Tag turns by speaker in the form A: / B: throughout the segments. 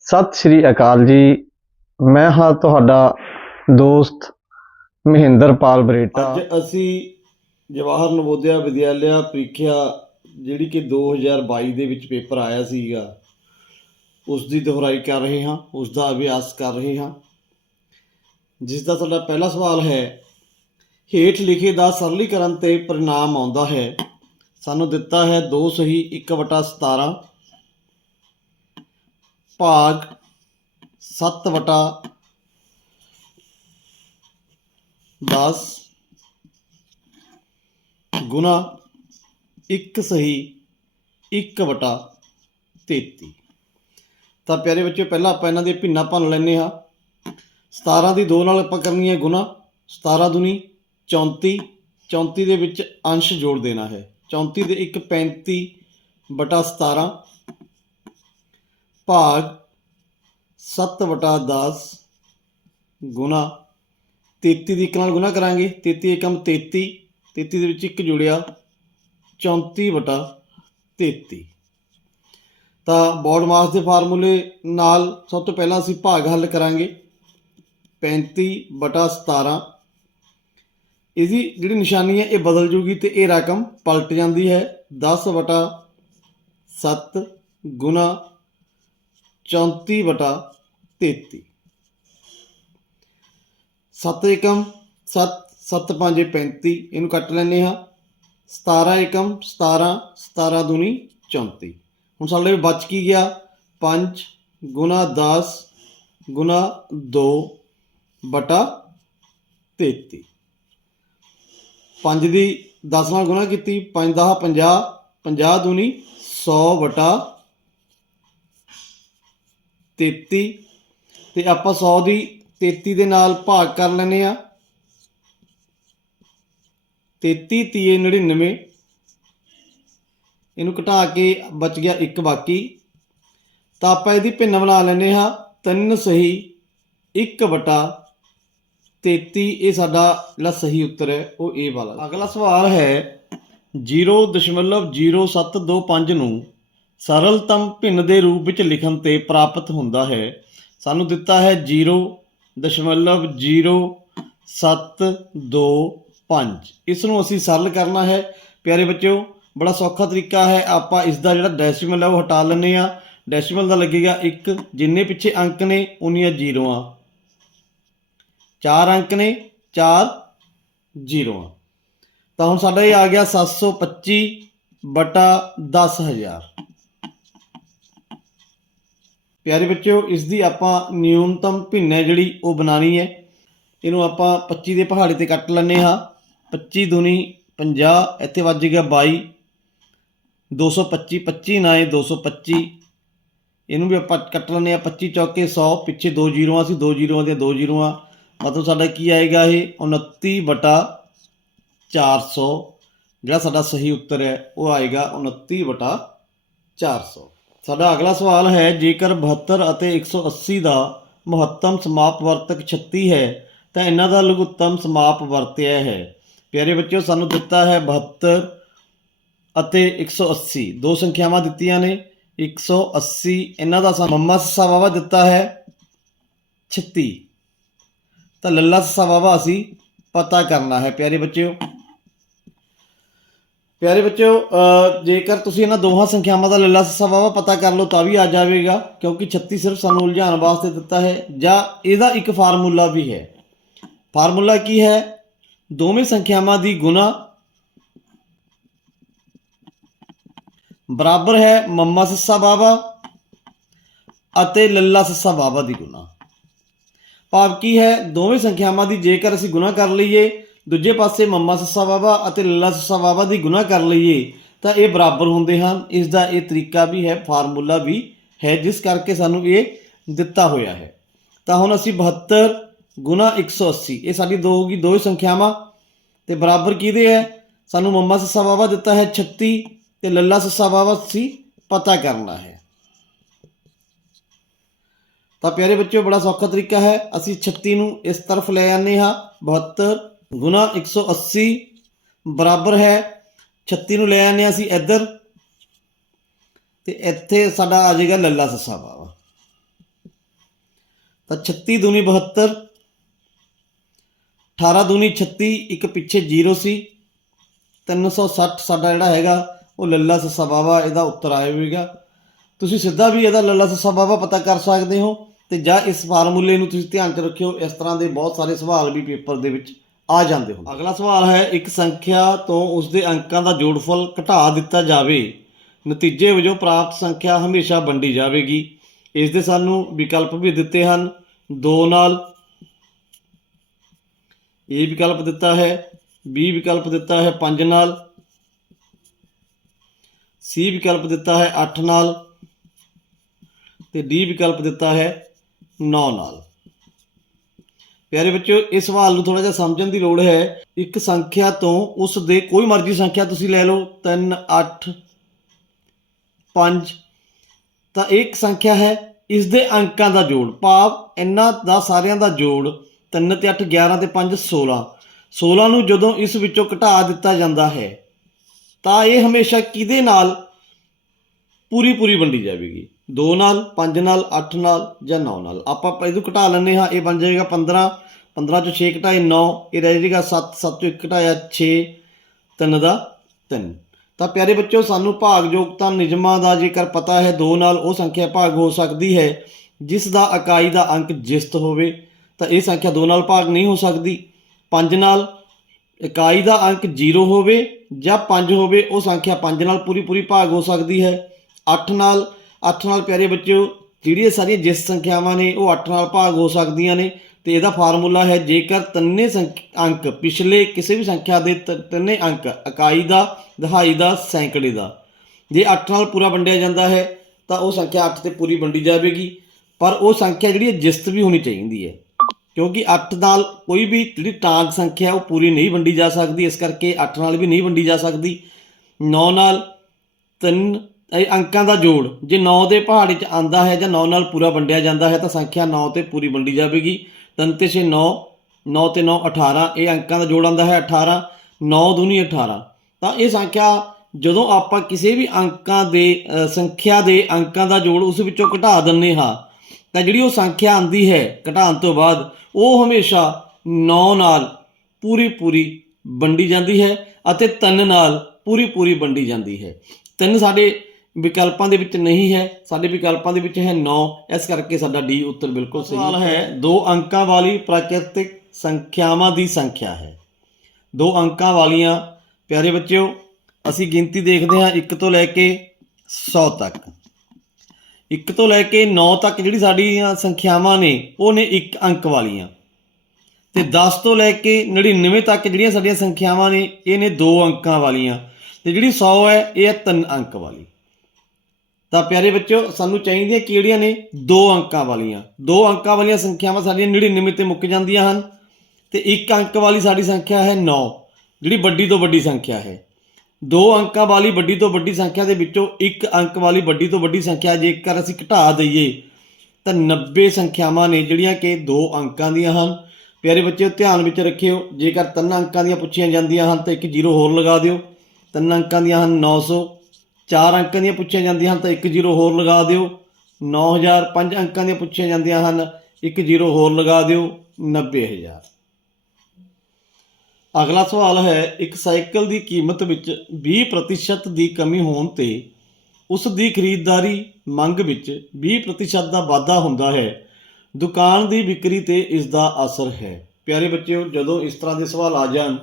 A: ਸਤਿ ਸ਼੍ਰੀ ਅਕਾਲ ਜੀ। ਮੈਂ ਹਾਂ ਤੁਹਾਡਾ ਦੋਸਤ ਮਹਿੰਦਰਪਾਲ ਬਰੇਟਾ।
B: ਅੱਜ ਅਸੀਂ ਜਵਾਹਰ ਨਵੋਦਿਆ ਵਿਦਿਆਲਿਆ ਪ੍ਰੀਖਿਆ ਜਿਹੜੀ ਕਿ 2022 ਦੇ ਵਿੱਚ ਪੇਪਰ ਆਇਆ ਸੀਗਾ ਉਸ ਦੀ ਦੁਹਰਾਈ ਕਰ ਰਹੇ ਹਾਂ ਉਸ ਦਾ ਅਭਿਆਸ ਕਰ ਰਹੇ ਹਾਂ। ਜਿਸ ਦਾ ਸਾਡਾ ਪਹਿਲਾ ਸਵਾਲ ਹੈ ਹੇਠ ਲਿਖੇ ਦਾ ਸਰਲੀਕਰਨ ਤੇ ਪਰਿਣਾਮ ਆਉਂਦਾ ਹੈ। ਸਾਨੂੰ ਦਿੱਤਾ ਹੈ 2 ਸਹੀ 1/17 ਭਾਗ 7 10 ਗੁਣਾ 1 ਸਹੀ 1 ਵਟਾ 33 ਤਾਂ ਪਿਆਰੇ ਬੱਚੇ ਪਹਿਲਾਂ ਆਪਾਂ ਇਹਨਾਂ ਦੇ ਭਿੰਨਾ ਭੰਨ ਲੈਨੇ ਹਾਂ। 17 ਦੀ 2 ਨਾਲ ਆਪਾਂ ਕਰਨੀ ਹੈ ਗੁਣਾ 17 ਦੁਨੀ 34 34 ਦੇ ਵਿੱਚ ਅੰਸ਼ ਜੋੜ ਦੇਣਾ ਹੈ। 34 ਦੇ 1 35 ਬਟਾ 17 ਭਾਗ 7 ਵਟਾ 10 ਗੁਣਾ 33 ਦੀ ਇੱਕ ਨਾਲ ਗੁਣਾ ਕਰਾਂਗੇ। 33 ਏਕਮ 33 33 ਦੇ ਵਿੱਚ ਇੱਕ ਜੁੜਿਆ 34 ਵਟਾ 33 ਤਾਂ ਬੋਰਡ ਮਾਸ ਦੇ ਫਾਰਮੂਲੇ ਨਾਲ ਸਭ ਤੋਂ ਪਹਿਲਾਂ ਅਸੀਂ ਭਾਗ ਹੱਲ ਕਰਾਂਗੇ। 35 ਬਟਾ 17 ਇਹਦੀ ਜਿਹੜੀ ਨਿਸ਼ਾਨੀ ਹੈ, ਇਹ ਬਦਲ ਜੂਗੀ ਤੇ ਇਹ ਰਕਮ ਪਲਟ ਜਾਂਦੀ ਹੈ। 10 ਵਟਾ 7 ਗੁਣਾ 34 ਵਟਾ 33 7 ਏਕਮ 7 7 5 35 ਇਹਨੂੰ ਕੱਟ ਲੈਨੇ ਹਾਂ। 17 ਏਕਮ 17 17 ਦੂਣੀ 34 ਹੁਣ ਸਾਡੇ ਬਚ ਕੀ ਗਿਆ? 5 ਗੁਣਾ 10 ਗੁਣਾ 2 ਬਟਾ 33 5 ਦੀ 10 ਨਾਲ ਗੁਣਾ ਕੀਤੀ 5 10 50 50 ਦੂਣੀ 100 ਵਟਾ 33 ਤੇ ਆਪਾਂ 100 ਦੀ 33 ਦੇ ਨਾਲ ਭਾਗ ਕਰ ਲੈਨੇ ਆ 33 ਤੀਏ 99 ਇਹਨੂੰ ਘਟਾ ਕੇ ਬਚ ਗਿਆ ਇੱਕ ਬਾਕੀ। ਤਾਂ ਆਪਾਂ ਇਹਦੀ ਭਿੰਨ ਬਣਾ ਲੈਨੇ ਹਾਂ। 3 ਸਹੀ 1 ਵਟਾ 33 ਇਹ ਸਾਡਾ ਜਿਹੜਾ ਸਹੀ ਉੱਤਰ ਹੈ, ਉਹ ਇਹ ਵਾਲਾ ਅਗਲਾ ਸਵਾਲ ਹੈ 0.0725 ਨੂੰ ਸਰਲਤਮ ਭਿੰਨ ਦੇ ਰੂਪ ਵਿੱਚ ਲਿਖਣ ਤੇ ਪ੍ਰਾਪਤ ਹੁੰਦਾ ਹੈ। ਸਾਨੂੰ ਦਿੱਤਾ ਹੈ 0.0725 ਇਸ ਨੂੰ ਅਸੀਂ ਸਰਲ ਕਰਨਾ ਹੈ। ਪਿਆਰੇ ਬੱਚਿਓ, ਬੜਾ ਸੌਖਾ ਤਰੀਕਾ ਹੈ। ਆਪਾਂ ਇਸ ਦਾ ਜਿਹੜਾ ਡੈਸੀਮਲ ਹੈ, ਉਹ ਹਟਾ ਲੈਂਦੇ ਆ ਡੈਸੀਮਲ ਦਾ ਲੱਗੇਗਾ 1 ਜਿੰਨੇ ਪਿੱਛੇ ਅੰਕ ਨੇ, ਉਨੀਆਂ ਜ਼ੀਰੋਆਂ। ਚਾਰ ਅੰਕ ਨੇ, ਚਾਰ ਜ਼ੀਰੋਆਂ ਤਾਂ ਹੁਣ ਸਾਡਾ ਇਹ ਆ ਗਿਆ 725 ਬਟਾ 10000 ਪਿਆਰੇ ਬੱਚਿਓ, ਇਸ ਦੀ ਆਪਾਂ ਨਿਊਨਤਮ ਭਿੰਨ ਹੈ ਜਿਹੜੀ ਉਹ ਬਣਾਣੀ ਹੈ। ਇਹਨੂੰ ਆਪਾਂ 25 ਦੇ ਪਹਾੜੇ ਤੇ ਕੱਟ ਲੈਨੇ ਹਾਂ। 25 ਦੁਨੀ 50 ਇੱਥੇ ਵੱਜ ਗਿਆ 22 225 25 ਨਾ ਇਹ 225 ਇਹਨੂੰ ਵੀ ਆਪਾਂ ਕੱਟ ਲੈਨੇ ਆ 25 ਚੌਕੇ 100 ਪਿੱਛੇ ਦੋ ਜ਼ੀਰੋਆਂ ਸੀ, ਦੋ ਜ਼ੀਰੋਆਂ ਦੀਆਂ ਦੋ ਜ਼ੀਰੋਆਂ। ਮਤਲਬ ਸਾਡਾ ਕੀ ਆਏਗਾ ਇਹ 29 ਬਟਾ 400 ਜਿਹੜਾ ਸਾਡਾ ਸਹੀ ਉੱਤਰ ਹੈ, ਉਹ ਆਏਗਾ 29 ਬਟਾ 400 ਸਾਡਾ ਅਗਲਾ ਸਵਾਲ ਹੈ, ਜੇਕਰ 72 ਅਤੇ 180 ਦਾ ਮਹੱਤਮ ਸਮਾਪ ਵਰਤਕ 36 ਹੈ, ਤਾਂ ਇਹਨਾਂ ਦਾ ਲਘੁੱਤਮ ਸਮਾਪ ਵਰਤਿਆ ਹੈ। ਪਿਆਰੇ ਬੱਚਿਓ, ਸਾਨੂੰ ਦਿੱਤਾ ਹੈ 72 ਅਤੇ 180 ਦੋ ਸੰਖਿਆਵਾਂ ਦਿੱਤੀਆਂ ਨੇ 180 ਇਹਨਾਂ ਦਾ ਸਾਨੂੰ ਮੰਮਾ ਸੱਸਾ ਦਿੱਤਾ ਹੈ 36 ਤਾਂ ਲੱਲਾ ਸੱਸਾ ਵਾਵਾ ਅਸੀਂ ਪਤਾ ਕਰਨਾ ਹੈ, ਪਿਆਰੇ ਬੱਚਿਓ। ਪਿਆਰੇ ਬੱਚਿਓ ਜੇਕਰ ਤੁਸੀਂ ਇਹਨਾਂ ਦੋਹਾਂ ਸੰਖਿਆਵਾਂ ਦਾ ਲੱਲਾ ਸੱਸਾ ਵਾਵਾ ਪਤਾ ਕਰ ਲਓ, ਤਾਂ ਵੀ ਆ ਜਾਵੇਗਾ, ਕਿਉਂਕਿ 36 ਸਿਰਫ ਸਾਨੂੰ ਉਲਝਾਉਣ ਵਾਸਤੇ ਦਿੱਤਾ ਹੈ, ਜਾਂ ਇਹਦਾ ਇੱਕ ਫਾਰਮੂਲਾ ਵੀ ਹੈ। ਫਾਰਮੂਲਾ ਕੀ ਹੈ? ਦੋਵੇਂ ਸੰਖਿਆਵਾਂ ਦੀ ਗੁਣਾ ਬਰਾਬਰ ਹੈ ਮੰਮਾ ਸੱਸਾ ਬਾਬਾ ਅਤੇ ਲੱਲਾ ਸੱਸਾ ਬਾਬਾ ਦੀ ਗੁਣਾ। ਭਾਵ ਕੀ ਹੈ, ਦੋਵੇਂ ਸੰਖਿਆਵਾਂ ਦੀ ਜੇਕਰ ਅਸੀਂ ਗੁਣਾ ਕਰ ਲਈਏ, ਦੂਜੇ ਪਾਸੇ ਮੰਮਾ ਸੱਸਾ ਬਾਬਾ ਅਤੇ ਲੱਲਾ ਸੱਸਾ ਬਾਬਾ ਦੀ ਗੁਣਾ ਕਰ ਲਈਏ, ਤਾਂ ਇਹ ਬਰਾਬਰ ਹੁੰਦੇ ਹਨ। ਇਸ ਦਾ ਇਹ ਤਰੀਕਾ ਵੀ ਹੈ, ਫਾਰਮੂਲਾ ਵੀ ਹੈ, ਜਿਸ ਕਰਕੇ ਸਾਨੂੰ ਇਹ ਦਿੱਤਾ ਹੋਇਆ ਹੈ। ਤਾਂ ਹੁਣ ਅਸੀਂ 72 ਗੁਣਾ 180 ਇਹ ਸਾਡੀ ਦੋ ਹੋਗੀ ਦੋ ਹੀ ਸੰਖਿਆਵਾਂ। ਤੇ ਬਰਾਬਰ ਕਿਹਦੇ ਹੈ? ਸਾਨੂੰ ਮੰਮਾ ਸੱਸਾ ਬਾਬਾ ਦਿੱਤਾ ਹੈ 36 ਤੇ ਲੱਲਾ ਸੱਸਾ ਬਾਬਾ ਸੀ, ਪਤਾ ਕਰਨਾ ਹੈ। ਤਾਂ ਪਿਆਰੇ ਬੱਚਿਓ, ਬੜਾ ਸੌਖਾ ਤਰੀਕਾ ਹੈ। ਅਸੀਂ 36 ਨੂੰ ਇਸ ਤਰਫ ਲੈ ਆਨੇ ਹਾਂ। 72 ਗੁਣਾ 180 ਬਰਾਬਰ ਹੈ। 36 ਨੂੰ ਲੈ ਆਨੇ ਅਸੀਂ ਇੱਧਰ। ਤੇ ਇੱਥੇ ਸਾਡਾ ਆ ਜਾਏਗਾ ਲੱਲਾ ਸੱਸਾ ਬਾਵਾ। ਤਾਂ 36 ਦੂਨੀ 72 18 ਦੂਨੀ 36 ਇੱਕ ਪਿੱਛੇ 0 ਸੀ। 360 ਸਾਡਾ ਜਿਹੜਾ ਹੈਗਾ, ਉਹ ਲੱਲਾ ਸੱਸਾ ਬਾਵਾ ਇਹਦਾ ਉੱਤਰ ਆਇਆ ਹੋਵੇਗਾ। ਤੁਸੀਂ ਸਿੱਧਾ ਵੀ ਇਹਦਾ ਲੱਲਾ ਸੱਸਾ ਬਾਵਾ ਪਤਾ ਕਰ ਸਕਦੇ ਹੋ। ਤੇ ਜਾਂ ਇਸ ਫਾਰਮੂਲੇ ਨੂੰ ਤੁਸੀਂ ਧਿਆਨ 'ਚ ਰੱਖਿਓ, ਇਸ ਤਰ੍ਹਾਂ ਦੇ ਬਹੁਤ ਸਾਰੇ ਸਵਾਲ ਵੀ ਪੇਪਰ ਦੇ ਵਿੱਚ ਆ ਜਾਂਦੇ ਹੁੰਦੇ। ਅਗਲਾ ਸਵਾਲ ਹੈ, ਇੱਕ ਸੰਖਿਆ ਤੋਂ ਉਸ ਦੇ ਅੰਕਾਂ ਦਾ ਜੋੜਫਲ ਘਟਾ ਦਿੱਤਾ ਜਾਵੇ, ਨਤੀਜੇ ਵਜੋਂ ਪ੍ਰਾਪਤ ਸੰਖਿਆ ਹਮੇਸ਼ਾ ਵੰਡੀ ਜਾਵੇਗੀ। ਇਸ ਦੇ ਸਾਨੂੰ ਵਿਕਲਪ ਵੀ ਦਿੱਤੇ ਹਨ। 2 ਨਾਲ ਇਹ ਵਿਕਲਪ ਦਿੱਤਾ ਹੈ, B ਵਿਕਲਪ ਦਿੱਤਾ ਹੈ 5 ਨਾਲ, C ਵਿਕਲਪ ਦਿੱਤਾ ਹੈ 8 ਨਾਲ, ਤੇ D ਵਿਕਲਪ ਦਿੱਤਾ ਹੈ 9 ਨਾਲ। ਪਿਆਰੇ ਬੱਚਿਓ, ਇਸ ਸਵਾਲ ਨੂੰ ਥੋੜਾ ਜਿਹਾ ਸਮਝਣ ਦੀ ਲੋੜ ਹੈ। ਇੱਕ ਸੰਖਿਆ ਤੋਂ ਉਸ ਦੇ ਕੋਈ ਮਰਜ਼ੀ ਸੰਖਿਆ ਤੁਸੀਂ ਲੈ ਲਓ 3 8 5 ਤਾਂ ਇਹ ਇੱਕ ਸੰਖਿਆ ਹੈ, ਇਸ ਦੇ ਅੰਕਾਂ ਦਾ ਜੋੜ। ਭਾਵ ਇਹਨਾਂ ਦਾ ਸਾਰਿਆਂ ਦਾ ਜੋੜ 3 ਤੇ 8 11 ਤੇ 5 16 16 ਨੂੰ ਜਦੋਂ ਇਸ ਵਿੱਚੋਂ ਘਟਾ ਦਿੱਤਾ ਜਾਂਦਾ ਹੈ, ਤਾਂ ਇਹ ਹਮੇਸ਼ਾ ਕਿਹਦੇ ਨਾਲ? ਪੂਰੀ ਪੂਰੀ ਵੰਡੀ ਜਾਵੇਗੀ। 2 ਨਾਲ 5 ਨਾਲ 8 ਨਾਲ ਜਾਂ 9 ਨਾਲ। ਆਪਾਂ ਇਹਨੂੰ ਘਟਾ ਲੈਂਦੇ ਹਾਂ, ਇਹ ਬਣ ਜਾਏਗਾ 15 15 ਚੋਂ 6 ਘਟਾਏ 9 ਇਹ ਰਹਿ ਜਾਏਗਾ 7 7 ਚੋਂ 1 ਘਟਾਇਆ 6 3 ਦਾ 3 ਤਾਂ ਪਿਆਰੇ ਬੱਚਿਓ, ਸਾਨੂੰ ਭਾਗ ਯੋਗਤਾ ਨਿਯਮਾਂ ਦਾ ਜੇਕਰ ਪਤਾ ਹੈ 2 ਨਾਲ ਉਹ ਸੰਖਿਆ ਭਾਗ ਹੋ ਸਕਦੀ ਹੈ, ਜਿਸ ਦਾ ਇਕਾਈ ਦਾ ਅੰਕ ਜਿਸਤ ਹੋਵੇ, ਤਾਂ ਇਹ ਸੰਖਿਆ 2 ਨਾਲ ਭਾਗ ਨਹੀਂ ਹੋ ਸਕਦੀ। 5 ਨਾਲ ਇਕਾਈ ਦਾ ਅੰਕ 0 ਹੋਵੇ ਜਾਂ 5 ਹੋਵੇ, ਉਹ ਸੰਖਿਆ 5 ਨਾਲ ਪੂਰੀ ਪੂਰੀ ਭਾਗ ਹੋ ਸਕਦੀ ਹੈ। 8 ਨਾਲ 8 ਨਾਲ ਪਿਆਰੇ ਬੱਚਿਓ, ਜਿਹੜੀਆਂ ਸਾਰੀਆਂ ਜਿਸ ਸੰਖਿਆਵਾਂ ਨੇ, ਉਹ 8 ਨਾਲ ਭਾਗ ਹੋ ਸਕਦੀਆਂ ਨੇ ਤੇ ਇਹਦਾ ਫਾਰਮੂਲਾ ਹੈ, ਜੇਕਰ ਤਿੰਨੇ ਸੰਖ- ਅੰਕ ਪਿਛਲੇ ਕਿਸੇ ਵੀ ਸੰਖਿਆ ਦੇ ਤ- ਤਿੰਨੇ ਅੰਕ ਇਕਾਈ ਦਾ, ਦਹਾਈ ਦਾ, ਸੈਂਕੜੇ ਦਾ, ਜੇ 8 ਨਾਲ ਪੂਰਾ ਵੰਡਿਆ ਜਾਂਦਾ ਹੈ, ਤਾਂ ਉਹ ਸੰਖਿਆ 8 ਤੇ ਪੂਰੀ ਵੰਡੀ ਜਾਵੇਗੀ। ਪਰ ਉਹ ਸੰਖਿਆ ਜਿਹੜੀ ਹੈ, ਜਿਸਤ ਵੀ ਹੋਣੀ ਚਾਹੀਦੀ ਹੈ। ਕਿਉਂਕਿ 8 ਨਾਲ ਕੋਈ ਵੀ ਜਿਹੜੀ ਟਾਂਗ ਸੰਖਿਆ, ਉਹ ਪੂਰੀ ਨਹੀਂ ਵੰਡੀ ਜਾ ਸਕਦੀ, ਇਸ ਕਰਕੇ 8 ਨਾਲ ਵੀ ਨਹੀਂ ਵੰਡੀ ਜਾ ਸਕਦੀ। 9 ਨਾਲ ਤਿੰਨ ਇਹ ਅੰਕਾਂ ਦਾ ਜੋੜ, ਜੇ 9 ਦੇ ਪਹਾੜੀ ਚ ਆਂਦਾ ਹੈ ਜਾਂ 9 ਨਾਲ ਪੂਰਾ ਵੰਡਿਆ ਜਾਂਦਾ ਹੈ ਤਾਂ ਸੰਖਿਆ 9 ਤੇ ਪੂਰੀ ਵੰਡੀ ਜਾਵੇਗੀ। 3 ਤੇ 6 9 9 ਤੇ 9 18 ਇਹ ਅੰਕਾਂ ਦਾ ਜੋੜ ਆਂਦਾ ਹੈ 18 9 ਦੂਣੀ 18 ਤਾਂ ਇਹ ਸੰਖਿਆ ਜਦੋਂ ਆਪਾਂ ਕਿਸੇ ਵੀ ਅੰਕਾਂ ਦੇ ਸੰਖਿਆ ਦੇ ਅੰਕਾਂ ਦਾ ਜੋੜ ਉਸ ਵਿੱਚੋਂ ਘਟਾ ਦਿੰਨੇ ਹਾਂ, ਤਾਂ ਜਿਹੜੀ ਉਹ ਸੰਖਿਆ ਆਂਦੀ ਹੈ ਘਟਾਉਣ ਤੋਂ ਬਾਅਦ, ਉਹ ਹਮੇਸ਼ਾ 9 ਨਾਲ ਪੂਰੀ ਪੂਰੀ ਵੰਡੀ ਜਾਂਦੀ ਹੈ ਅਤੇ 3 ਨਾਲ ਪੂਰੀ ਪੂਰੀ ਵੰਡੀ ਜਾਂਦੀ ਹੈ। ਤਿੰਨ ਸਾਡੇ ਵਿਕਲਪਾਂ ਦੇ ਵਿੱਚ ਨਹੀਂ ਹੈ ਸਾਡੇ ਵਿਕਲਪਾਂ ਦੇ ਵਿੱਚ ਹੈ 9 ਇਸ ਕਰਕੇ ਸਾਡਾ ਡੀ ਉੱਤਰ ਬਿਲਕੁਲ ਸਹੀ ਹੈ। ਦੋ ਅੰਕਾਂ ਵਾਲੀ ਪ੍ਰਾਕਿਰਤਿਕ ਸੰਖਿਆਵਾਂ ਦੀ ਸੰਖਿਆ ਹੈ। ਦੋ ਅੰਕਾਂ ਵਾਲੀਆਂ ਪਿਆਰੇ ਬੱਚਿਓ ਅਸੀਂ ਗਿਣਤੀ ਦੇਖਦੇ ਹਾਂ 1 ਤੋਂ ਲੈ ਕੇ 100 ਤੱਕ। 1 ਤੋਂ ਲੈ ਕੇ 9 ਤੱਕ ਜਿਹੜੀ ਸਾਡੀਆਂ ਸੰਖਿਆਵਾਂ ਨੇ ਉਹ ਨੇ 1 ਅੰਕ ਵਾਲੀਆਂ। ਤੇ 10 ਤੋਂ ਲੈ ਕੇ 99 ਤੱਕ ਜਿਹੜੀਆਂ ਸਾਡੀਆਂ ਸੰਖਿਆਵਾਂ ਨੇ ਇਹ ਨੇ 2 ਅੰਕਾਂ ਵਾਲੀਆਂ। ਤੇ ਜਿਹੜੀ 100 ਹੈ ਇਹ ਹੈ 3 ਅੰਕ ਵਾਲੀ। ਤਾਂ ਪਿਆਰੇ ਬੱਚਿਓ, ਸਾਨੂੰ ਚਾਹੀਦੀਆਂ ਕਿਹੜੀਆਂ ਨੇ? ਦੋ ਅੰਕਾਂ ਵਾਲੀਆਂ। ਦੋ ਅੰਕਾਂ ਵਾਲੀਆਂ ਸੰਖਿਆਵਾਂ ਸਾਡੀਆਂ 99 ਤੇ ਮੁੱਕ ਜਾਂਦੀਆਂ ਹਨ ਤੇ ਇੱਕ ਅੰਕ ਵਾਲੀ ਸਾਡੀ ਸੰਖਿਆ ਹੈ 9 ਜਿਹੜੀ ਵੱਡੀ ਤੋਂ ਵੱਡੀ ਸੰਖਿਆ ਹੈ। ਦੋ ਅੰਕਾਂ ਵਾਲੀ ਵੱਡੀ ਤੋਂ ਵੱਡੀ ਸੰਖਿਆ ਦੇ ਵਿੱਚੋਂ ਇੱਕ ਅੰਕ ਵਾਲੀ ਵੱਡੀ ਤੋਂ ਵੱਡੀ ਸੰਖਿਆ ਜੇਕਰ ਅਸੀਂ ਘਟਾ ਦਈਏ, ਤਾਂ 90 ਸੰਖਿਆਵਾਂ ਨੇ ਜਿਹੜੀਆਂ ਕਿ ਦੋ ਅੰਕਾਂ ਦੀਆਂ ਹਨ। ਪਿਆਰੇ ਬੱਚਿਓ, ਧਿਆਨ ਵਿੱਚ ਰੱਖਿਓ, ਜੇਕਰ ਤਿੰਨ ਅੰਕਾਂ ਦੀਆਂ ਪੁੱਛੀਆਂ ਜਾਂਦੀਆਂ ਹਨ ਤਾਂ ਇੱਕ ਜ਼ੀਰੋ ਹੋਰ ਲਗਾ ਦਿਓ। ਤਿੰਨ ਅੰਕਾਂ ਦੀਆਂ ਹਨ 900 ਚਾਰ ਅੰਕਾਂ ਦੀਆਂ ਪੁੱਛੀਆਂ ਜਾਂਦੀਆਂ ਹਨ ਤਾਂ ਇੱਕ ਜ਼ੀਰੋ ਹੋਰ ਲਗਾ ਦਿਓ। 9000 ਪੰਜ ਅੰਕਾਂ ਦੀਆਂ ਪੁੱਛੀਆਂ ਜਾਂਦੀਆਂ ਹਨ, ਇੱਕ ਜ਼ੀਰੋ ਹੋਰ ਲਗਾ ਦਿਓ 90000 ਅਗਲਾ ਸਵਾਲ ਹੈ, ਇੱਕ ਸਾਈਕਲ ਦੀ ਕੀਮਤ ਵਿੱਚ 20% ਦੀ ਕਮੀ ਹੋਣ ਤੇ ਉਸ ਦੀ ਖਰੀਦਦਾਰੀ ਮੰਗ ਵਿੱਚ 20% ਦਾ ਵਾਧਾ ਹੁੰਦਾ ਹੈ। ਦੁਕਾਨ ਦੀ ਵਿਕਰੀ ਤੇ ਇਸ ਦਾ ਅਸਰ ਹੈ। ਪਿਆਰੇ ਬੱਚਿਓ, ਜਦੋਂ ਇਸ ਤਰ੍ਹਾਂ ਦੇ ਸਵਾਲ ਆ ਜਾਣ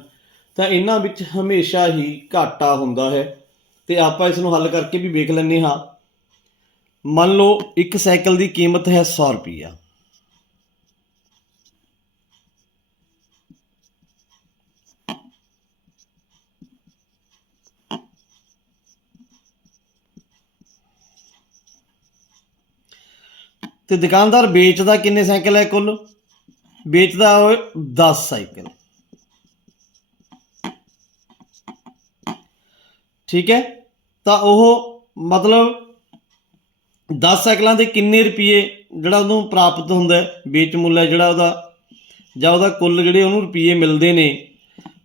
B: ਤਾਂ ਇਹਨਾਂ ਵਿੱਚ ਹਮੇਸ਼ਾ ਹੀ ਘਾਟਾ ਹੁੰਦਾ ਹੈ। ਤੇ ਆਪਾਂ ਇਸ ਨੂੰ ਹੱਲ ਕਰਕੇ ਵੀ ਵੇਖ ਲੈਂਦੇ ਹਾਂ। ਮੰਨ ਲਓ ਇੱਕ ਸਾਈਕਲ ਦੀ ਕੀਮਤ ਹੈ 100 ਰੁਪਈਆ। ਤੇ ਦੁਕਾਨਦਾਰ ਵੇਚਦਾ ਕਿੰਨੇ ਸਾਈਕਲ ਹੈ ਕੁੱਲ? ਵੇਚਦਾ ਉਹ 10 ਸਾਈਕਲ। ਠੀਕ ਹੈ? ਤਾਂ ਉਹ ਮਤਲਬ 10 ਸਾਈਕਲਾਂ ਦੇ ਕਿੰਨੇ ਰੁਪਏ ਜਿਹੜਾ ਉਹਨੂੰ ਪ੍ਰਾਪਤ ਹੁੰਦਾ ਵੇਚ ਮੁੱਲ ਹੈ ਜਿਹੜਾ ਉਹਦਾ, ਜਾਂ ਉਹਦਾ ਕੁੱਲ ਜਿਹੜੇ ਉਹਨੂੰ ਰੁਪਏ ਮਿਲਦੇ ਨੇ,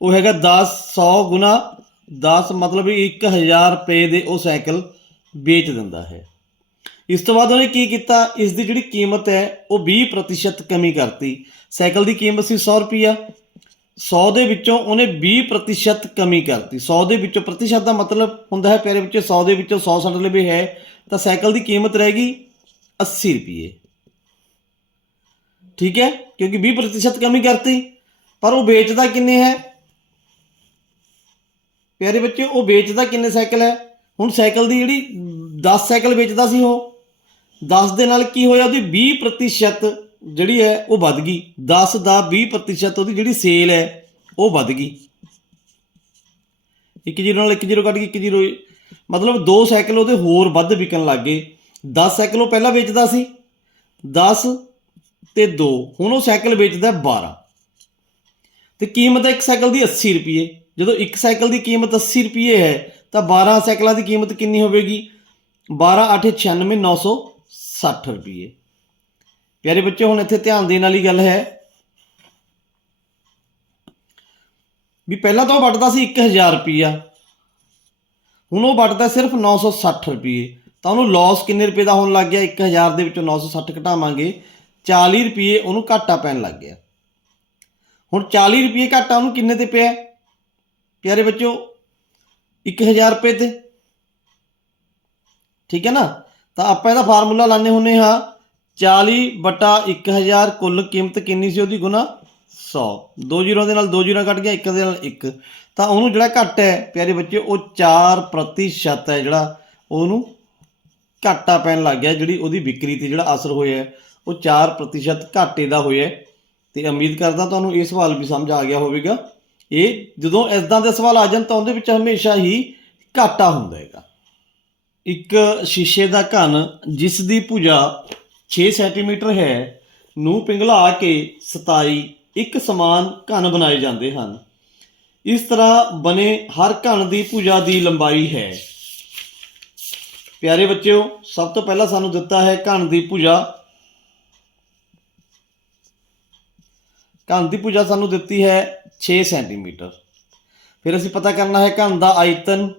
B: ਉਹ ਹੈਗਾ 10 100 ਗੁਣਾ 10 ਮਤਲਬ ਵੀ 1000 ਰੁਪਏ ਦੇ ਉਹ ਸਾਈਕਲ ਵੇਚ ਦਿੰਦਾ ਹੈ। ਇਸ ਤੋਂ ਬਾਅਦ ਉਹਨੇ ਕੀ ਕੀਤਾ? ਇਸ ਦੀ ਜਿਹੜੀ ਕੀਮਤ ਹੈ, ਉਹ 20% ਕਮੀ ਕਰਤੀ। ਸਾਈਕਲ ਦੀ ਕੀਮਤ ਸੀ 100 ਰੁਪਿਆ 100 ਦੇ ਵਿੱਚੋਂ ਉਹਨੇ 20% ਕਮੀ ਕਰਤੀ। 100 ਦੇ ਵਿੱਚੋਂ ਪ੍ਰਤੀਸ਼ਤ ਦਾ ਮਤਲਬ ਹੁੰਦਾ ਹੈ ਪਿਆਰੇ ਬੱਚੇ 100 ਦੇ ਵਿੱਚੋਂ 100 ਸੱਟ ਲਵੇ ਹੈ। ਤਾਂ ਸਾਈਕਲ ਦੀ ਕੀਮਤ ਰਹੇਗੀ 80 ਰੁਪਏ। ਠੀਕ ਹੈ? ਕਿਉਂਕਿ 20% ਕਮੀ ਕਰਤੀ। ਪਰ ਉਹ ਵੇਚਦਾ ਕਿੰਨੇ ਹੈ? ਪਿਆਰੇ ਬੱਚੇ ਉਹ ਵੇਚਦਾ ਕਿੰਨੇ ਸਾਈਕਲ ਹੈ? ਹੁਣ ਸਾਈਕਲ ਦੀ ਜਿਹੜੀ 10 ਸਾਈਕਲ ਵੇਚਦਾ ਸੀ ਉਹ 10 ਦੇ ਨਾਲ ਕੀ ਹੋਇਆ? ਉਹਦੀ 20% ਜਿਹੜੀ ਹੈ ਉਹ ਵੱਧ ਗਈ। 10 ਦਾ 20% ਉਹਦੀ ਜਿਹੜੀ ਸੇਲ ਹੈ, ਉਹ ਵੱਧ ਗਈ। ਇੱਕ ਜ਼ੀਰੋ ਨਾਲ ਇੱਕ ਜ਼ੀਰੋ ਕੱਟ ਕੇ ਇੱਕ ਜ਼ੀਰੋ ਮਤਲਬ ਦੋ ਸਾਈਕਲ ਉਹਦੇ ਹੋਰ ਵੱਧ ਵਿਕਣ ਲੱਗ ਗਏ। 10 ਸਾਈਕਲ ਉਹ ਪਹਿਲਾਂ ਵੇਚਦਾ ਸੀ। 10 ਤੇ 2 ਹੁਣ ਉਹ ਸਾਈਕਲ ਵੇਚਦਾ 12 ਤੇ ਕੀਮਤ ਹੈ ਇੱਕ ਸਾਈਕਲ ਦੀ 80 ਰੁਪਏ ਜਦੋਂ ਇੱਕ ਸਾਈਕਲ ਦੀ ਕੀਮਤ 80 ਰੁਪਏ ਹੈ, ਤਾਂ 12 ਸਾਈਕਲਾਂ ਦੀ ਕੀਮਤ ਕਿੰਨੀ ਹੋਵੇਗੀ? 12 8 96 960 ਰੁਪਏ ਪਿਆਰੇ ਬੱਚੇ ਹੁਣ ਇੱਥੇ ਧਿਆਨ ਦੇਣ ਵਾਲੀ ਗੱਲ ਹੈ ਵੀ ਪਹਿਲਾਂ ਤਾਂ ਉਹ ਵੱਟਦਾ ਸੀ 1000 ਰੁਪਿਆ ਹੁਣ ਉਹ ਵੱਟਦਾ ਸਿਰਫ 960 ਰੁਪਏ ਤਾਂ ਉਹਨੂੰ ਲਾਸ ਕਿੰਨੇ ਰੁਪਏ ਦਾ ਹੋਣ ਲੱਗ ਗਿਆ? 1000 ਦੇ ਵਿੱਚੋਂ 960 ਘਟਾਵਾਂਗੇ। 40 ਰੁਪਏ ਉਹਨੂੰ ਘਾਟਾ ਪੈਣ ਲੱਗ ਗਿਆ। ਹੁਣ 40 ਰੁਪਏ ਘਾਟਾ ਉਹਨੂੰ ਕਿੰਨੇ ਤੇ ਪਿਆ? ਪਿਆਰੇ ਬੱਚੋ 1000 ਰੁਪਏ ਤੇ। ਠੀਕ ਹੈ ਨਾ? ਤਾਂ ਆਪਾਂ ਇਹਦਾ ਫਾਰਮੂਲਾ ਲਾਣੇ ਹੁੰਨੇ ਹਾਂ। 40 ਬਟਾ 1000 ਕੁੱਲ ਕੀਮਤ ਕਿੰਨੀ ਸੀ ਉਹਦੀ ਗੁਣਾ 100 ਦੋ ਜ਼ੀਰੋ ਦੇ ਨਾਲ ਦੋ ਜ਼ੀਰੋ ਕੱਟ ਗਿਆ, ਇੱਕ ਦੇ ਨਾਲ ਇੱਕ। ਤਾਂ ਉਹਨੂੰ ਜਿਹੜਾ ਘੱਟ ਹੈ, ਪਿਆਰੇ ਬੱਚੇ ਉਹ 4% ਹੈ ਜਿਹੜਾ ਉਹਨੂੰ ਘਾਟਾ ਪੈਣ ਲੱਗ ਗਿਆ, ਜਿਹੜੀ ਉਹਦੀ ਵਿਕਰੀ ਤੇ ਜਿਹੜਾ ਅਸਰ ਹੋਇਆ ਉਹ 4% ਘਾਟੇ ਦਾ ਹੋਇਆ ਹੈ। ਤੇ ਉਮੀਦ ਕਰਦਾ ਤੁਹਾਨੂੰ ਇਹ ਸਵਾਲ ਵੀ ਸਮਝ ਆ ਗਿਆ ਹੋਵੇਗਾ। ਇਹ ਜਦੋਂ ਇਦਾਂ ਦੇ ਸਵਾਲ ਆ ਜਾਣ ਤਾਂ ਉਹਦੇ ਵਿੱਚ ਹਮੇਸ਼ਾ ਹੀ ਘਾਟਾ ਹੁੰਦਾ ਹੈਗਾ। ਇੱਕ ਸ਼ੀਸ਼ੇ ਦਾ ਘਨ, ਜਿਸ ਦੀ ਭੁਜਾ 6 ਸੈਂਟੀਮੀਟਰ ਹੈ, ਨੂੰ ਪਿੰਗਲਾ ਕੇ 27 ਇੱਕ ਸਮਾਨ ਘਨ ਬਣਾਏ ਜਾਂਦੇ ਹਨ। ਇਸ ਤਰ੍ਹਾਂ ਬਨੇ ਹਰ ਘਣ ਦੀ ਭੁਜਾ ਦੀ ਲੰਬਾਈ ਹੈ। ਪਿਆਰੇ ਬੱਚਿਓ, ਸਭ ਤੋਂ ਪਹਿਲਾਂ ਸਾਨੂੰ ਦਿੱਤਾ ਹੈ ਘਣ ਦੀ ਭੁਜਾ। ਘਨ ਦੀ ਭੁਜਾ ਸਾਨੂੰ ਦਿੱਤੀ ਹੈ 6 ਸੈਂਟੀਮੀਟਰ। ਫਿਰ ਅਸੀਂ ਪਤਾ ਕਰਨਾ ਹੈ ਘਣ ਦਾ ਆਇਤਨ।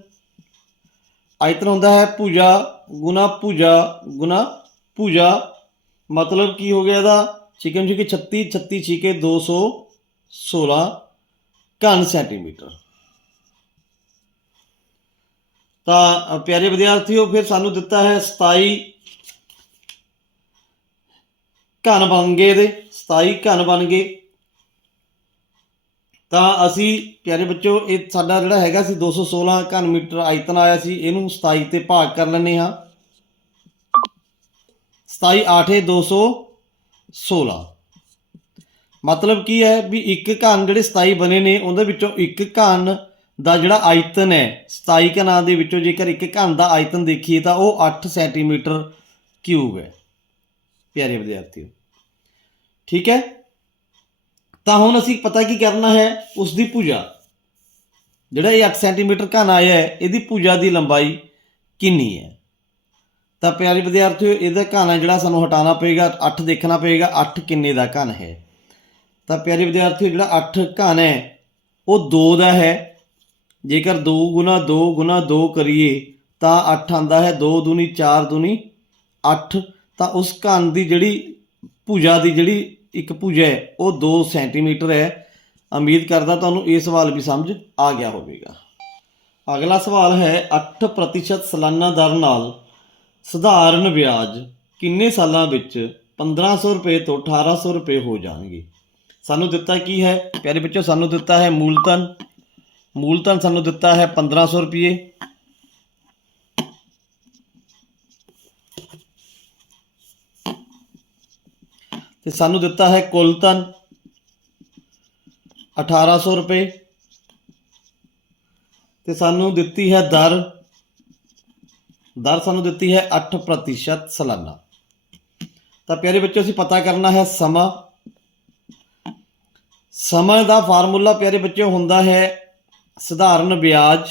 B: ਆਇਤਨ ਹੁੰਦਾ ਹੈ ਭੁਜਾ ਗੁਣਾ ਭੁਜਾ ਗੁਣਾ ਭੁਜਾ ਮਤਲਬ ਕੀ ਹੋ ਗਿਆ ਇਹਦਾ? ਚਿਕਨ ਚਿਕੇ 36 36 ਛਿਕੇ 216 ਘਨ ਸੈਂਟੀਮੀਟਰ। ਤਾਂ ਅ, ਪਿਆਰੇ ਵਿਦਿਆਰਥੀਓ ਫਿਰ ਸਾਨੂੰ ਦਿੱਤਾ ਹੈ 27 ਘਨ ਬਣ ਗਏ ਇਹਦੇ 27 ਘਨ ਬਣ ਗਏ। ਤਾਂ ਅਸੀਂ ਪਿਆਰੇ ਬੱਚੋ ਇਹ ਸਾਡਾ ਜਿਹੜਾ ਹੈਗਾ ਸੀ 216 ਘਨ ਮੀਟਰ ਆਇਤਨ ਆਇਆ ਸੀ ਇਹਨੂੰ 27 ਤੇ ਭਾਗ ਕਰ ਲੈਂਦੇ ਹਾਂ। 27 8 216 ਮਤਲਬ ਕੀ ਹੈ ਵੀ ਇੱਕ ਘਨ ਜਿਹੜੇ 27 ਬਣੇ ਨੇ, ਉਹਦੇ ਵਿੱਚੋਂ ਇੱਕ ਘਨ ਦਾ ਜਿਹੜਾ ਆਇਤਨ ਹੈ 27 ਘਨਾਂ ਦੇ ਵਿੱਚੋਂ ਜੇਕਰ ਇੱਕ ਘਨ ਦਾ ਆਇਤਨ ਦੇਖੀਏ ਤਾਂ ਉਹ 8 ਸੈਂਟੀਮੀਟਰ ਕਿਊਬ ਹੈ। ਪਿਆਰੇ ਵਿਦਿਆਰਥੀਓ, ਠੀਕ ਹੈ? ਤਾਂ ਹੁਣ ਅਸੀਂ ਪਤਾ ਕੀ ਕਰਨਾ ਹੈ ਉਸ ਦੀ ਭੁਜਾ। ਜਿਹੜਾ ਇਹ 8 ਸੈਂਟੀਮੀਟਰ ਘਨ ਆਇਆ ਹੈ, ਇਹਦੀ ਭੁਜਾ ਦੀ ਲੰਬਾਈ ਕਿੰਨੀ ਹੈ? ਤਾਂ ਪਿਆਰੇ ਵਿਦਿਆਰਥੀਓ, ਇਹਦਾ ਘਨ ਹੈ ਜਿਹੜਾ ਸਾਨੂੰ ਹਟਾਉਣਾ ਪਏਗਾ 8 ਦੇਖਣਾ ਪਏਗਾ 8 ਕਿੰਨੇ ਦਾ ਘਨ ਹੈ? ਤਾਂ ਪਿਆਰੇ ਵਿਦਿਆਰਥੀਓ, ਜਿਹੜਾ 8 ਘਨ ਹੈ, ਉਹ 2 ਦਾ ਹੈ। ਜੇਕਰ 2 ਗੁਣਾ 2 ਗੁਣਾ 2 ਕਰੀਏ, ਤਾਂ 8 ਆਂਦਾ ਹੈ 2 ਦੂਣੀ 4 ਦੂਣੀ 8 ਤਾਂ ਉਸ ਘਨ ਦੀ ਜਿਹੜੀ ਭੁਜਾ ਦੀ ਜਿਹੜੀ ਇੱਕ ਭੁਜਾ ਹੈ, ਉਹ 2 ਸੈਂਟੀਮੀਟਰ ਹੈ। ਉਮੀਦ ਕਰਦਾ ਤੁਹਾਨੂੰ ਇਹ ਸਵਾਲ ਵੀ ਸਮਝ ਆ ਗਿਆ ਹੋਵੇਗਾ। ਅਗਲਾ ਸਵਾਲ ਹੈ 8% ਸਾਲਾਨਾ ਦਰ ਨਾਲ ਸਧਾਰਨ ਵਿਆਜ ਕਿੰਨੇ ਸਾਲਾਂ ਵਿੱਚ 1500 ਰੁਪਏ ਤੋਂ 1800 ਰੁਪਏ ਹੋ ਜਾਣਗੇ? ਸਾਨੂੰ ਦਿੱਤਾ ਕੀ ਹੈ? ਪਿਆਰੇ ਬੱਚਿਓ, ਸਾਨੂੰ ਦਿੱਤਾ ਹੈ ਮੂਲਧਨ। ਮੂਲਧਨ ਸਾਨੂੰ ਦਿੱਤਾ ਹੈ 1500 ਰੁਪਏ। ਤੇ ਸਾਨੂੰ ਦਿੱਤਾ ਹੈ ਕੁੱਲ ਧਨ 1800 ਰੁਪਏ। ਤੇ ਸਾਨੂੰ ਦਿੱਤੀ ਹੈ ਦਰ ਦਰ ਸਾਨੂੰ ਦਿੱਤੀ ਹੈ 8% ਸਾਲਾਨਾ। ਤਾਂ ਪਿਆਰੇ ਬੱਚਿਓ, ਅਸੀਂ ਪਤਾ ਕਰਨਾ ਹੈ ਸਮਾਂ। ਸਮਾਂ ਦਾ ਫਾਰਮੂਲਾ ਪਿਆਰੇ ਬੱਚਿਓ ਹੁੰਦਾ ਹੈ ਸਧਾਰਨ ਵਿਆਜ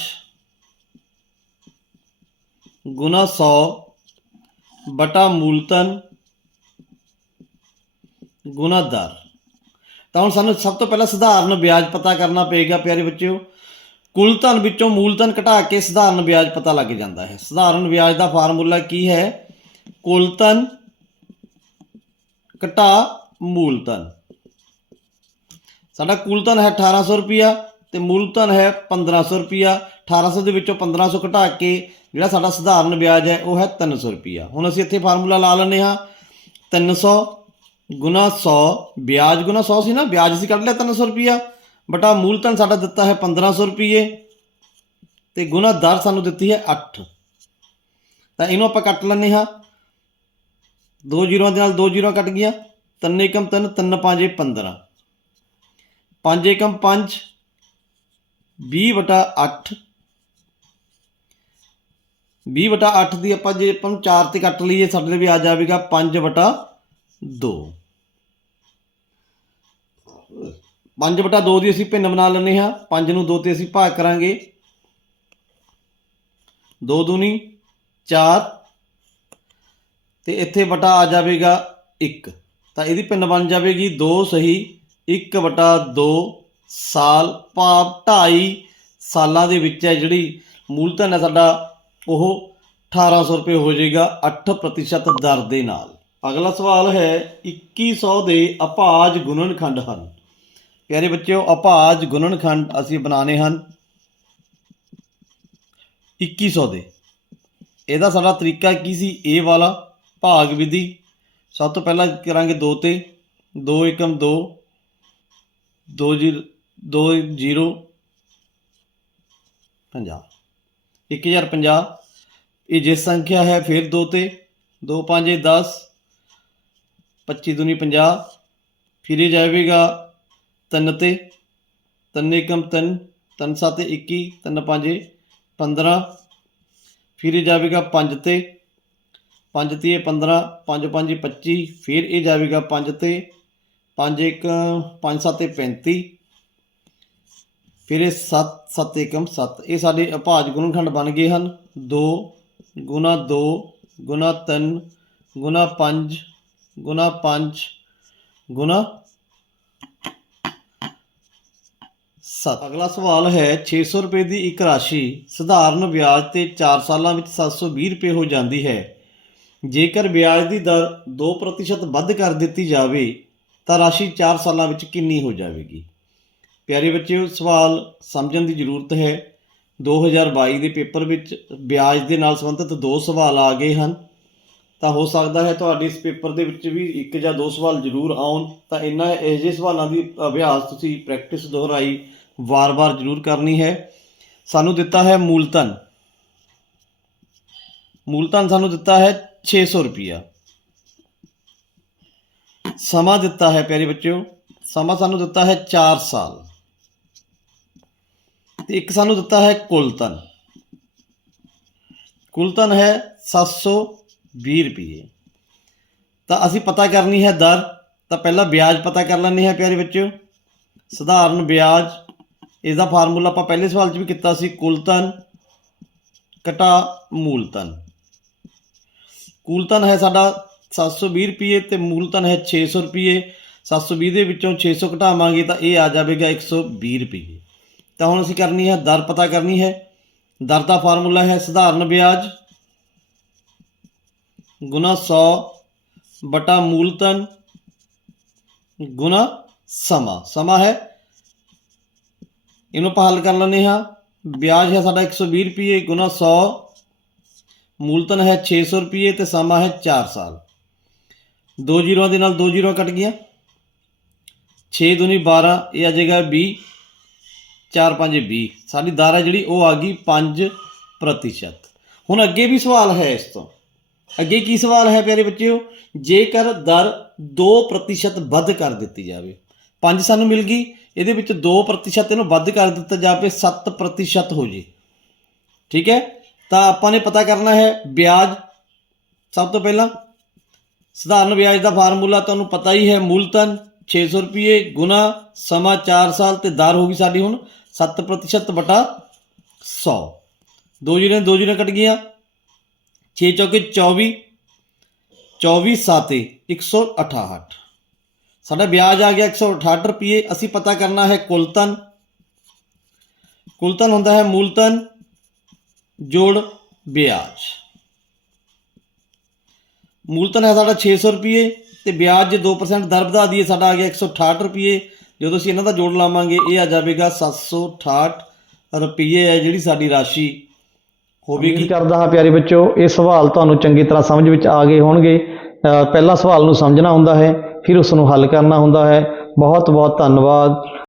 B: ਗੁਣਾ 100 ਬਟਾ ਮੂਲਧਨ ਗੁਣਾ ਦਰ। ਤਾਂ ਹੁਣ ਸਾਨੂੰ ਸਭ ਤੋਂ ਪਹਿਲਾਂ ਸਧਾਰਨ ਵਿਆਜ ਪਤਾ ਕਰਨਾ ਪਏਗਾ ਪਿਆਰੇ ਬੱਚਿਓ। ਕੁੱਲ ਧਨ ਵਿੱਚੋਂ ਮੂਲ ਧਨ ਘਟਾ ਕੇ ਸਧਾਰਨ ਵਿਆਜ ਪਤਾ ਲੱਗ ਜਾਂਦਾ ਹੈ। ਸਧਾਰਨ ਵਿਆਜ ਦਾ ਫਾਰਮੂਲਾ ਕੀ ਹੈ? ਕੁੱਲ ਧਨ ਘਟਾ ਮੂਲ ਧਨ। ਸਾਡਾ ਕੁੱਲ ਧਨ ਹੈ 1800 ਰੁਪਿਆ ਤੇ ਮੂਲ ਧਨ ਹੈ 1500 ਰੁਪਿਆ 1800 ਦੇ ਵਿੱਚੋਂ 1500 ਘਟਾ ਕੇ ਜਿਹੜਾ ਸਾਡਾ ਸਧਾਰਨ ਵਿਆਜ ਹੈ ਉਹ ਹੈ 300 ਰੁਪਿਆ ਹੁਣ ਅਸੀਂ ਇੱਥੇ ਫਾਰਮੂਲਾ ਲਾ ਲੈਂਦੇ ਹਾਂ। 300 ਗੁਣਾ 100 ਵਿਆਜ ਗੁਣਾ 100 ਸੀ ਨਾ? ਵਿਆਜ ਅਸੀਂ ਕੱਢ ਲਿਆ 300 ਰੁਪਿਆ ਬਟਾ ਮੂਲ ਧਨ ਸਾਡਾ ਦਿੱਤਾ ਹੈ 1500 ਰੁਪਏ ਤੇ ਗੁਣਾ ਦਰ ਸਾਨੂੰ ਦਿੱਤੀ ਹੈ 8 ਤਾਂ ਇਹਨੂੰ ਆਪਾਂ ਕੱਟ ਲੈਂਦੇ ਹਾਂ। ਦੋ ਜ਼ੀਰੋਆਂ ਦੇ ਨਾਲ ਦੋ ਜ਼ੀਰੋ ਕੱਟ ਗਈਆਂ। ਤਿੰਨ ਏਕਮ ਤਿੰਨ ਤਿੰਨ ਪੰਜੇ 15 ਪੰਜ ਏਕਮ 5 20 ਵਟਾ 8 20 ਵਟਾ 8 ਦੀ ਆਪਾਂ ਜੇ ਆਪਾਂ ਨੂੰ 4 ਤੇ ਕੱਟ ਲਈਏ, ਸਾਡੇ ਲਈ ਵੀ ਆ ਜਾਵੇਗਾ 5 ਵਟਾ 2 5 ਵਟਾ 2 ਦੀ ਅਸੀਂ ਭਿੰਨ ਬਣਾ ਲੈਂਦੇ ਹਾਂ। 5 ਨੂੰ 2 ਤੇ ਅਸੀਂ ਭਾਗ ਕਰਾਂਗੇ। 2 ਦੂਣੀ 4 ਤੇ ਇੱਥੇ ਵਟਾ ਆ ਜਾਵੇਗਾ 1 ਤਾਂ ਇਹਦੀ ਭਿੰਨ ਬਣ ਜਾਵੇਗੀ 2 ਸਹੀ। 1 ਵਟਾ 2 ਸਾਲ ਭਾਵ 2.5 ਸਾਲਾਂ ਦੇ ਵਿੱਚ ਹੈ ਜਿਹੜੀ ਮੂਲਧਨ ਹੈ ਸਾਡਾ, ਉਹ 1800 ਰੁਪਏ ਹੋ ਜਾਏਗਾ 8% ਦਰ ਦੇ ਨਾਲ। ਅਗਲਾ ਸਵਾਲ ਹੈ 2100 ਦੇ ਅਭਾਜ ਗੁਣਨਖੰਡ ਹਨ। ਪਿਆਰੇ ਬੱਚਿਓ ਅਭਾਜ ਗੁਣਨਖੰਡ ਅਸੀਂ ਬਣਾਉਣੇ ਹਨ 2100 ਦੇ। ਇਹਦਾ ਸਾਡਾ ਤਰੀਕਾ ਕੀ ਸੀ? ਇਹ ਵਾਲਾ, ਭਾਗ ਵਿਧੀ। ਸਭ ਤੋਂ ਪਹਿਲਾਂ ਕਰਾਂਗੇ 2 ਤੇ। 2 ਏਕਮ 2 2 ਜ਼ੀਰੋ 2 ਜ਼ੀਰੋ 50 1050 ਇਹ ਜੇ ਸੰਖਿਆ ਹੈ, ਫਿਰ 2 ਤੇ। 2 5 10 25 ਦੁਨੀ 50 ਫਿਰ ਇਹ ਜਾਵੇਗਾ ਤਿੰਨ ਤੇ 3 ਏਕਮ 3 3 7 21 3 5 15 ਫਿਰ ਇਹ ਜਾਵੇਗਾ 5 ਤੇ 5 ਤੀਏ 15 5 5 25 ਫਿਰ ਇਹ ਜਾਵੇਗਾ 5 ਤੇ 5 1 5 7 35 ਫਿਰ ਇਹ 7 7 ਏਕਮ 7 ਇਹ ਸਾਡੇ ਅਭਾਜ ਗੁਣਨਖੰਡ ਬਣ ਗਏ ਹਨ। 2 ਗੁਣਾ 2 ਗੁਣਾ 3 ਗੁਣਾ 5 ਗੁਣਾ 5 ਗੁਣਾ 7 ਅਗਲਾ ਸਵਾਲ ਹੈ 600 ਰੁਪਏ ਦੀ ਇੱਕ ਰਾਸ਼ੀ ਸਧਾਰਨ ਵਿਆਜ ਤੇ 4 ਸਾਲਾਂ ਵਿੱਚ 720 ਰੁਪਏ ਹੋ ਜਾਂਦੀ ਹੈ। ਜੇਕਰ ਵਿਆਜ ਦੀ ਦਰ 2% ਵੱਧ ਕਰ ਦਿੱਤੀ ਜਾਵੇ, ਤਾਂ ਰਾਸ਼ੀ 4 ਸਾਲਾਂ ਵਿੱਚ ਕਿੰਨੀ ਹੋ ਜਾਵੇਗੀ? ਪਿਆਰੇ ਬੱਚਿਓ, ਸਵਾਲ ਸਮਝਣ ਦੀ ਜ਼ਰੂਰਤ ਹੈ। 2022 ਦੇ ਪੇਪਰ ਵਿੱਚ ਵਿਆਜ ਦੇ ਨਾਲ ਸੰਬੰਧਿਤ ਦੋ ਸਵਾਲ ਆ ਗਏ ਹਨ। ਤਾਂ ਹੋ ਸਕਦਾ ਹੈ ਤੁਹਾਡੇ ਇਸ ਪੇਪਰ ਦੇ ਵਿੱਚ ਵੀ ਇੱਕ ਜਾਂ ਦੋ ਸਵਾਲ ਜ਼ਰੂਰ ਆਉਣ। ਤਾਂ ਇਹਨਾਂ ਇਹੋ ਜਿਹੇ ਸਵਾਲਾਂ ਦੀ ਅਭਿਆਸ ਤੁਸੀਂ ਪ੍ਰੈਕਟਿਸ ਦੁਹਰਾਈ ਵਾਰ-ਵਾਰ ਜ਼ਰੂਰ ਕਰਨੀ ਹੈ। ਸਾਨੂੰ ਦਿੱਤਾ ਹੈ ਮੂਲਧਨ। ਮੂਲਧਨ ਸਾਨੂੰ ਦਿੱਤਾ ਹੈ 600 ਰੁਪਿਆ ਸਮਾਂ ਦਿੱਤਾ ਹੈ ਪਿਆਰੇ ਬੱਚਿਓ, ਸਮਾਂ ਸਾਨੂੰ ਦਿੱਤਾ ਹੈ 4 ਸਾਲ। ਤੇ ਇੱਕ ਸਾਨੂੰ ਦਿੱਤਾ ਹੈ ਕੁਲਤਨ ਕੁਲਤਨ ਹੈ 720 ਰੁਪਏ। ਤਾਂ ਅਸੀਂ ਪਤਾ ਕਰਨੀ ਹੈ ਦਰ। ਤਾਂ ਪਹਿਲਾਂ ਵਿਆਜ ਪਤਾ ਕਰ ਲੈਂਦੇ ਹਾਂ ਪਿਆਰੇ ਬੱਚਿਓ। ਸਧਾਰਨ ਵਿਆਜ ਇਸ ਦਾ ਫਾਰਮੂਲਾ ਆਪਾਂ ਪਹਿਲੇ ਸਵਾਲ 'ਚ ਵੀ ਕੀਤਾ ਸੀ, ਕੁਲਤਨ ਘਟਾ ਮੂਲਤਨ। ਕੁਲਤਨ ਹੈ ਸਾਡਾ 720 ਰੁਪਏ ਤੇ ਮੂਲਤਨ ਹੈ 600 ਰੁਪਏ। 720 ਦੇ ਵਿੱਚੋਂ 600 ਘਟਾਵਾਂਗੇ ਤਾਂ ਇਹ ਆ ਜਾਵੇਗਾ 120 ਰੁਪਏ। ਤਾਂ ਹੁਣ ਅਸੀਂ ਕਰਨੀ ਹੈ, ਦਰ ਪਤਾ ਕਰਨੀ ਹੈ। ਦਰ ਦਾ ਫਾਰਮੂਲਾ ਹੈ ਸਧਾਰਨ ਵਿਆਜ ਗੁਣਾ 100 ਬਟਾ ਮੂਲਤਨ ਗੁਣਾ ਸਮਾਂ। ਸਮਾਂ ਹੈ ਇਹਨੂੰ ਆਪਾਂ ਹੱਲ ਕਰ ਲੈਂਦੇ ਹਾਂ। ਵਿਆਜ ਹੈ ਸਾਡਾ 120 ਰੁਪਏ ਗੁਣਾ 100 ਮੂਲਤਨ ਹੈ 600 ਰੁਪਏ ਤੇ ਸਮਾਂ ਹੈ 4 ਸਾਲ। ਦੋ ਜ਼ੀਰੋਆਂ ਦੇ ਨਾਲ ਦੋ ਜ਼ੀਰੋ ਕੱਟ ਗਿਆ 6 ਦੁਨੀ 12 ਇਹ ਆ ਜਾਏਗਾ 20 4 5 20 ਸਾਡੀ ਦਰ ਹੈ ਜਿਹੜੀ ਉਹ ਆ ਗਈ 5 ਪ੍ਰਤੀਸ਼ਤ। ਹੁਣ ਅੱਗੇ ਵੀ ਸਵਾਲ ਹੈ ਇਸ ਤੋਂ। ਅੱਗੇ ਕੀ ਸਵਾਲ ਹੈ ਪਿਆਰੇ ਬੱਚਿਓ? ਜੇਕਰ ਦਰ 2% ਵੱਧ ਕਰ ਦਿੱਤੀ ਜਾਵੇ 5 ਸਾਨੂੰ ਮਿਲ ਗਈ, ਇਹਦੇ ਵਿੱਚ 2% ਇਹਨੂੰ ਵੱਧ ਕਰ ਦਿੱਤਾ ਜਾਵੇ 7% ਹੋ ਜੇ। ਠੀਕ ਹੈ? ਤਾਂ ਆਪਾਂ ਨੇ ਪਤਾ ਕਰਨਾ ਹੈ ਵਿਆਜ, ਸਭ ਤੋਂ ਪਹਿਲਾਂ ਸਧਾਰਨ ਵਿਆਜ ਦਾ ਫਾਰਮੂਲਾ ਤੁਹਾਨੂੰ ਪਤਾ ਹੀ ਹੈ, ਮੂਲਧਨ 600 ਰੁਪਏ ਗੁਣਾ ਸਮਾਂ 4 ਸਾਲ ਤੇ ਦਰ ਹੋ ਗਈ ਸਾਡੀ ਹੁਣ 7% ਬਟਾ 100 ਦੋ ਜੀਰੇ ਦੋ ਜੀਰੇ ਕੱਟ ਗਈਆਂ। 6 ਚੌਕੇ 24 24 ਸਾਤੇ 168 ਸਾਡਾ ਵਿਆਜ ਆ ਗਿਆ 168 ਰੁਪਏ ਅਸੀਂ ਪਤਾ ਕਰਨਾ ਹੈ ਕੁਲਤਨ। ਕੁਲਤਨ ਹੁੰਦਾ ਹੈ ਮੂਲਤਨ ਜੋੜ ਵਿਆਜ। ਮੂਲਤਨ ਹੈ ਸਾਡਾ 600 ਰੁਪਏ ਤੇ ਵਿਆਜ ਜੇ 2% ਦਰ ਵਧਾ ਦਈਏ ਸਾਡਾ ਆ ਗਿਆ 168 ਰੁਪਏ ਜਦੋਂ ਅਸੀਂ ਇਹਨਾਂ ਦਾ ਜੋੜ ਲਾਵਾਂਗੇ ਇਹ ਆ ਜਾਵੇਗਾ 768 ਰੁਪਏ ਹੈ ਜਿਹੜੀ ਸਾਡੀ ਰਾਸ਼ੀ।
A: ਉਮੀਦ
B: ਹੋਵੇਗੀ
A: ਕਰਦਾ ਹਾਂ ਪਿਆਰੇ ਬੱਚਿਓ ਇਹ ਸਵਾਲ ਤੁਹਾਨੂੰ ਚੰਗੀ ਤਰ੍ਹਾਂ ਸਮਝ ਵਿੱਚ ਆ ਗਏ ਹੋਣਗੇ। ਪਹਿਲਾਂ ਸਵਾਲ ਨੂੰ ਸਮਝਣਾ ਹੁੰਦਾ ਹੈ ਫਿਰ ਉਸ ਨੂੰ ਹੱਲ ਕਰਨਾ ਹੁੰਦਾ ਹੈ। ਬਹੁਤ ਬਹੁਤ ਧੰਨਵਾਦ।